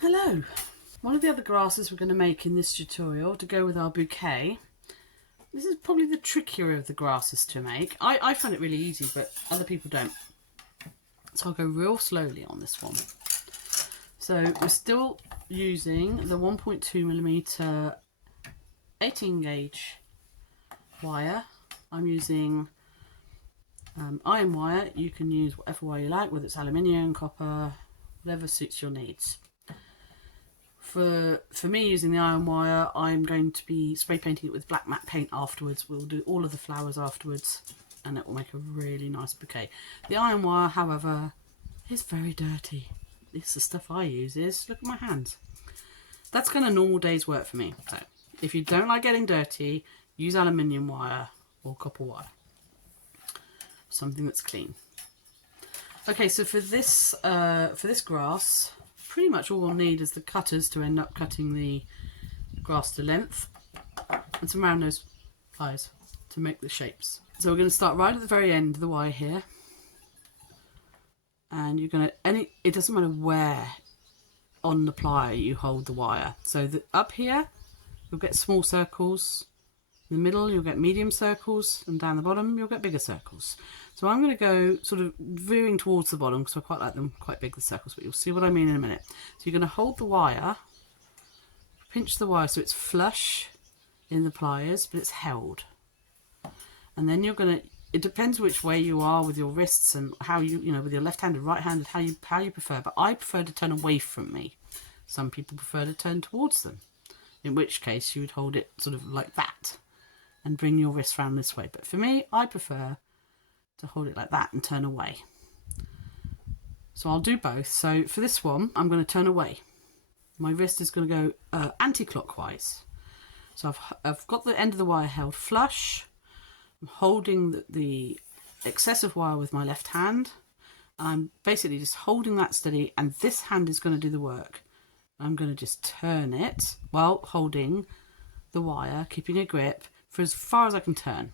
Hello! One of the other grasses we're going to make in this tutorial to go with our bouquet. This is probably the trickier of the grasses to make. I find it really easy, but other people don't. So I'll go real slowly on this one. So we're still using the 1.2mm 18 gauge wire. I'm using iron wire. You can use whatever wire you like, whether it's aluminium, copper, whatever suits your needs. For me, using the iron wire, I'm going to be spray painting it with black matte paint afterwards. We'll do all of the flowers afterwards and it will make a really nice bouquet. The iron wire, however, is very dirty. At least the stuff I use is. Look at my hands. That's kind of normal day's work for me. So if you don't like getting dirty, use aluminium wire or copper wire. Something that's clean. Okay, so for this grass, pretty much all we'll need is the cutters to end up cutting the grass to length and some round nose pliers to make the shapes. So we're going to start right at the very end of the wire here, and you're going to, it doesn't matter where on the plier you hold the wire. So up here you'll get small circles, in the middle you'll get medium circles, and down the bottom you'll get bigger circles. So I'm going to go sort of veering towards the bottom because I quite like them quite big, the circles, but you'll see what I mean in a minute. So you're going to hold the wire, pinch the wire so it's flush in the pliers, but it's held. And then you're going to, it depends which way you are with your wrists and how you know, with your left-handed, right-handed, how you prefer. But I prefer to turn away from me. Some people prefer to turn towards them, in which case you would hold it sort of like that and bring your wrist round this way. But for me, I prefer to hold it like that and turn away. So I'll do both. So for this one, I'm going to turn away. My wrist is going to go anti-clockwise. So I've got the end of the wire held flush. I'm holding the excessive wire with my left hand. I'm basically just holding that steady, and this hand is going to do the work. I'm going to just turn it while holding the wire, keeping a grip for as far as I can turn.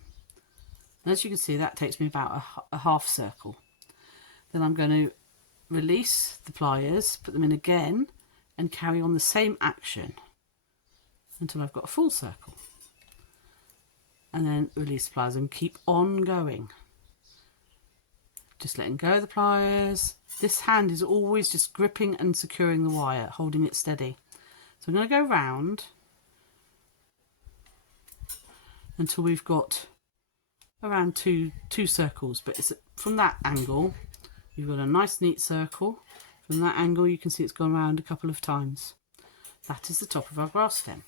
And as you can see, that takes me about a half circle. Then I'm going to release the pliers, put them in again, and carry on the same action until I've got a full circle. And then release the pliers and keep on going. Just letting go of the pliers. This hand is always just gripping and securing the wire, holding it steady. So I'm going to go round until we've got around two circles, but it's from that angle you've got a nice neat circle. From that angle you can see it's gone around a couple of times. That is the top of our grass stem.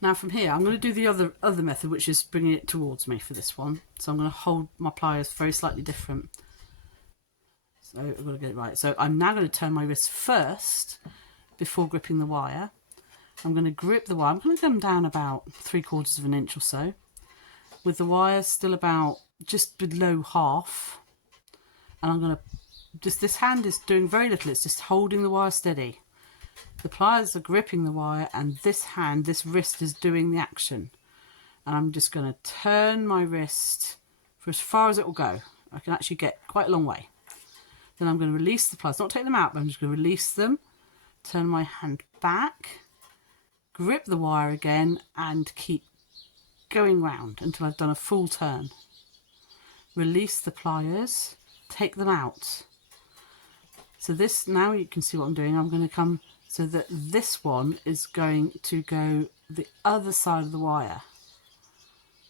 Now from here I'm going to do the other method, which is bringing it towards me for this one. So I'm going to hold my pliers very slightly different. So I've got to get it right. So I'm now going to turn my wrist first before gripping the wire. I'm going to grip the wire. I'm going to come down about 3/4 of an inch or so, with the wire still about just below half. And I'm going to, this hand is doing very little, it's just holding the wire steady. The pliers are gripping the wire, and this hand, this wrist is doing the action. And I'm just going to turn my wrist for as far as it will go. I can actually get quite a long way. Then I'm going to release the pliers, not take them out, but I'm just going to release them, turn my hand back, grip the wire again, and keep going round until I've done a full turn. Release the pliers, take them out. So this, now you can see what I'm doing. I'm going to come so that this one is going to go the other side of the wire.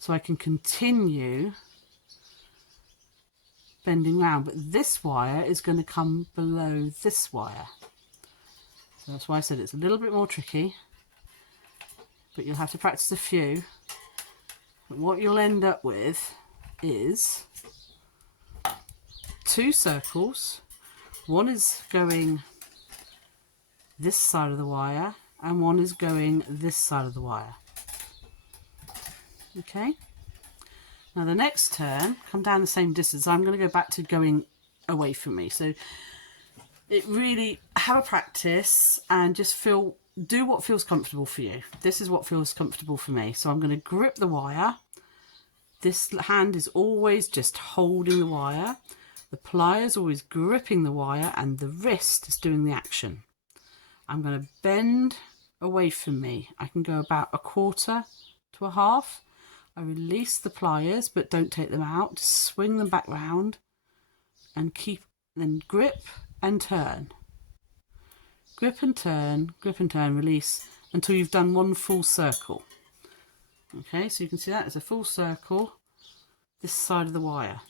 So I can continue bending round, but this wire is going to come below this wire. So that's why I said it's a little bit more tricky, but you'll have to practice a few. But what you'll end up with is two circles. One is going this side of the wire and one is going this side of the wire. Okay, now the next turn, come down the same distance. I'm going to go back to going away from me. So it really, have a practice and just do what feels comfortable for you. This is what feels comfortable for me. So I'm going to grip the wire. This hand is always just holding the wire. The pliers always gripping the wire, and the wrist is doing the action. I'm going to bend away from me. I can go about 1/4 to 1/2. I release the pliers, but don't take them out. Just swing them back round and then grip and turn. Grip and turn, release until you've done one full circle. Okay, so you can see that as a full circle this side of the wire.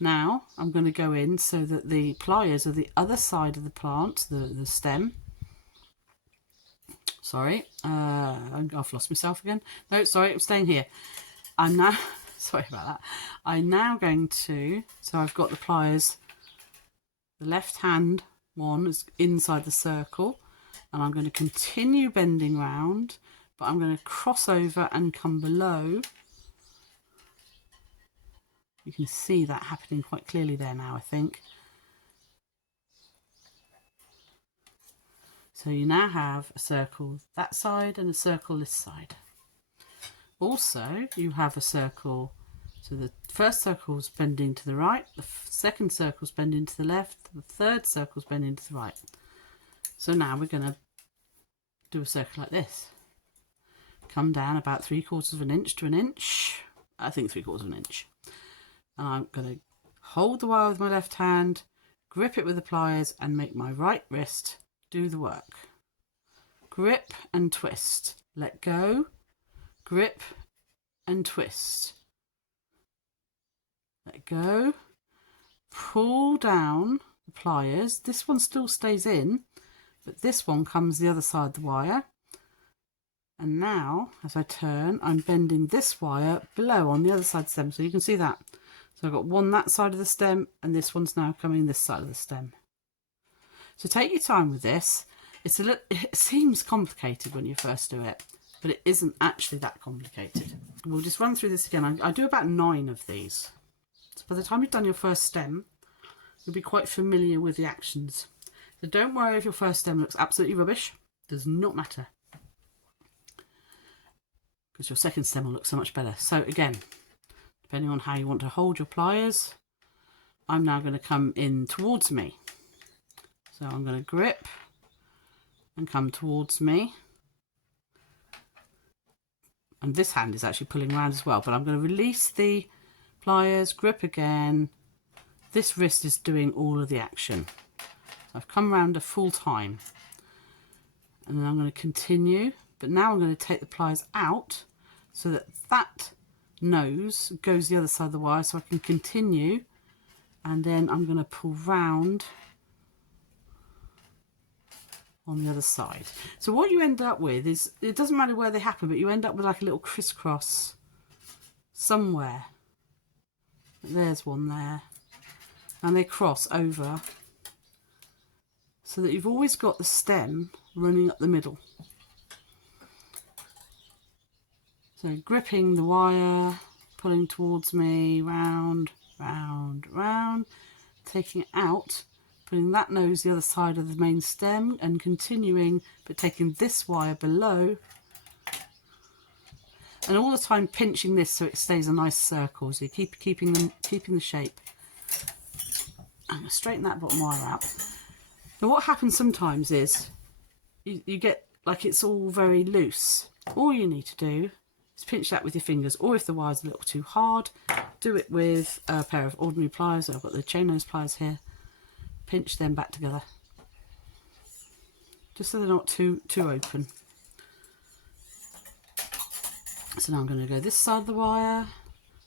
Now I'm going to go in so that the pliers are the other side of the plant, the stem. Sorry, I've lost myself again. No, sorry, I'm staying here. I'm now, sorry about that. I'm now going to, so I've got the pliers, the left hand one is inside the circle, and I'm going to continue bending round, but I'm going to cross over and come below. You can see that happening quite clearly there now, I think. So you now have a circle that side and a circle this side. Also, you have a circle, so the first circle is bending to the right, the second circle is bending to the left, the third circle is bending to the right. So now we're going to do a circle like this. Come down about 3/4 of an inch to an inch. I think 3/4 of an inch. And I'm going to hold the wire with my left hand, grip it with the pliers, and make my right wrist do the work. Grip and twist. Let go. Grip and twist. Let go. Pull down the pliers. This one still stays in, but this one comes the other side of the wire. And now, as I turn, I'm bending this wire below on the other side of the stem, so you can see that. So I've got one that side of the stem, and this one's now coming this side of the stem. So take your time with this. It seems complicated when you first do it, but it isn't actually that complicated. We'll just run through this again. I do about 9 of these. So by the time you've done your first stem, you'll be quite familiar with the actions. So don't worry if your first stem looks absolutely rubbish. It does not matter, because your second stem will look so much better. So again, depending on how you want to hold your pliers, I'm now going to come in towards me. So I'm going to grip and come towards me. And this hand is actually pulling around as well, but I'm going to release the pliers, grip again. This wrist is doing all of the action. So I've come around a full time. And then I'm going to continue, but now I'm going to take the pliers out so that that nose goes the other side of the wire, so I can continue, and then I'm going to pull round on the other side. So what you end up with is, it doesn't matter where they happen, but you end up with like a little crisscross somewhere. There's one there, and they cross over so that you've always got the stem running up the middle. So gripping the wire, pulling towards me, round, round, round, taking it out, putting that nose the other side of the main stem, and continuing, but taking this wire below, and all the time pinching this so it stays a nice circle. So you keeping the shape. I'm going to straighten that bottom wire out. Now what happens sometimes is you get like it's all very loose. All you need to do is pinch that with your fingers, or if the wire's a little too hard, do it with a pair of ordinary pliers. I've got the chain nose pliers here. Pinch them back together, just so they're not too open. So now I'm going to go this side of the wire,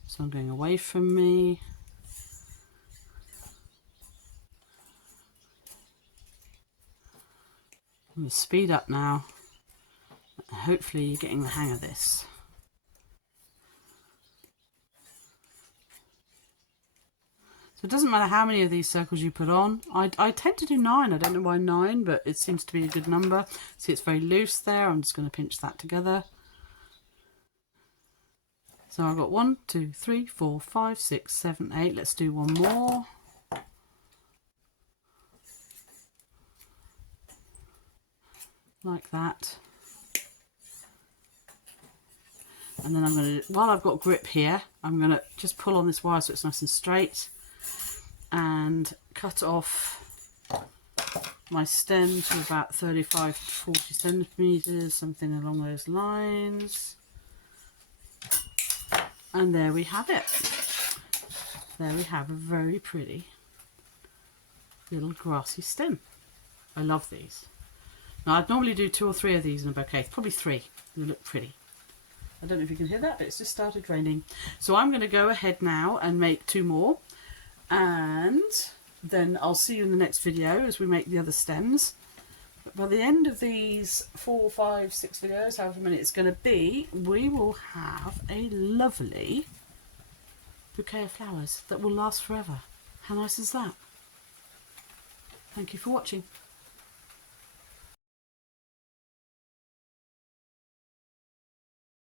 so I'm going away from me. I'm going to speed up now. Hopefully you're getting the hang of this. So it doesn't matter how many of these circles you put on. I tend to do 9. I don't know why 9, but it seems to be a good number. See, it's very loose there. I'm just going to pinch that together. So I've got 1, 2, 3, 4, 5, 6, 7, 8. Let's do one more. Like that. And then I'm going to, while I've got grip here, I'm going to just pull on this wire so it's nice and straight, and cut off my stem to about 35 to 40 centimetres, something along those lines. And there we have it. There we have a very pretty little grassy stem. I love these. Now I'd normally do 2 or 3 of these in a bouquet, probably 3. They look pretty. I don't know if you can hear that, but it's just started raining. So I'm going to go ahead now and make 2 more. And then I'll see you in the next video as we make the other stems. But by the end of these 4, 5, 6 videos, however many it's going to be, we will have a lovely bouquet of flowers that will last forever. How nice is that? Thank you for watching.